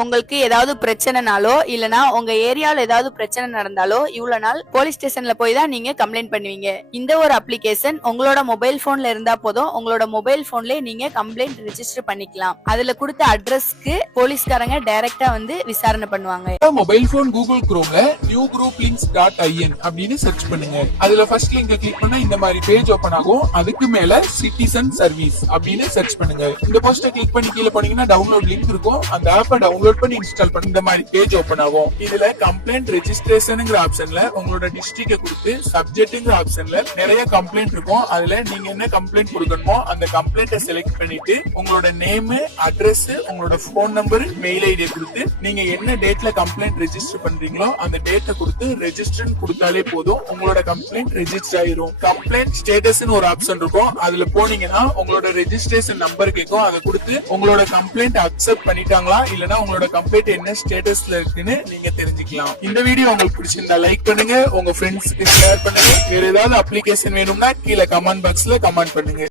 உங்களுக்கு ஏதாவது பிரச்சனைனாலோ இல்லனா உங்க ஏரியால ஏதாவது பிரச்சனை நடந்தாலோ இவ்வளவு நாள் போலீஸ் ஸ்டேஷன்ல போய் தான் நீங்க கம்ப்ளைண்ட் பண்ணுவீங்க. இந்த ஒரு அப்ளிகேஷன் உங்களோட மொபைல் போன்ல இருந்தா போதும், உங்களோட மொபைல் போன்லயே நீங்க கம்ப்ளைண்ட் ரெஜிஸ்டர் பண்ணிக்கலாம். அதுல கொடுத்த அட்ரஸ்க்கு போலீஸ்காரங்க டைரக்டா வந்து விசாரணை பண்ணுவாங்க. மொபைல் போன் கூகுள் குரோம்ல newgrouplinks.in அப்படின்னு சர்ச் பண்ணுங்க. அதுல ஃபர்ஸ்ட் லிங்க் கிளிக் பண்ணா இந்த மாதிரி பேஜ் ஓபன் ஆகும். அதுக்கு மேல சிட்டிசன் சர்வீஸ் அப்படின்னு சர்ச் பண்ணுங்க. இந்த போஸ்டை கிளிக் பண்ணி கீழே போனீங்கன்னா டவுன்லோட் லிங்க் இருக்கும். அந்த ஆப்பை டவுன்லோட் பண்ணி இன்ஸ்டால் பண்ணி இந்த மாதிரி பேஜ் ஓபன் ஆகும். இதுல கம்ப்ளைண்ட் ரெஜிஸ்ட்ரேஷன்ங்கிற ஆப்ஷன்ல உங்களோட டிஸ்ட்ரிக்ட கொடுத்து சப்ஜெக்ட்ங்கிற ஆப்ஷன்ல நிறைய கம்ப்ளைண்ட் இருக்கும். அதுல நீங்க என்ன கம்ப்ளைண்ட் கொடுக்கணுமோ அந்த கம்ப்ளைண்ட்டை செலக்ட் பண்ணிட்டு உங்களோட நேம், அட்ரஸ், உங்களோட போன் நம்பர், மெயில் ஐடியை கொடுத்து நீங்க என்ன டேட்ல கம்ப்ளைண்ட் ரெஜிஸ்டர் பண்றீங்களோ அந்த டேட்டை கொடுத்து ரெஜிஸ்டர் கொடுத்தாலே போதும், உங்களோட கம்ப்ளைண்ட் ரெஜிஸ்டர் ஆயிரும். கம்ப்ளைண்ட் ஸ்டேட்டஸ்னு ஒரு ஆப்ஷன் இருக்கும். அதுல போனீங்கன்னா உங்களோட ரெஜிஸ்ட்ரேஷன் நம்பர் கேட்கும். அதை கொடுத்து உங்களோட கம்ப்ளைண்ட் அக்செப்ட் பண்ணிட்டாங்களா இல்லனா உங்களோட கம்ப்ளைண்ட் என்ன ஸ்டேட்டஸ்ல இருக்குன்னு நீங்க தெரிஞ்சுக்கலாம். இந்த வீடியோ உங்களுக்கு பிடிச்சிருந்தா லைக் பண்ணுங்க, உங்க ஃப்ரெண்ட்ஸ்க்கு ஷேர் பண்ணுங்க. வேற ஏதாவது அப்ளிகேஷன் வேணும்னா கீழே கமெண்ட் பாக்ஸ்ல கமெண்ட் பண்ணுங்க.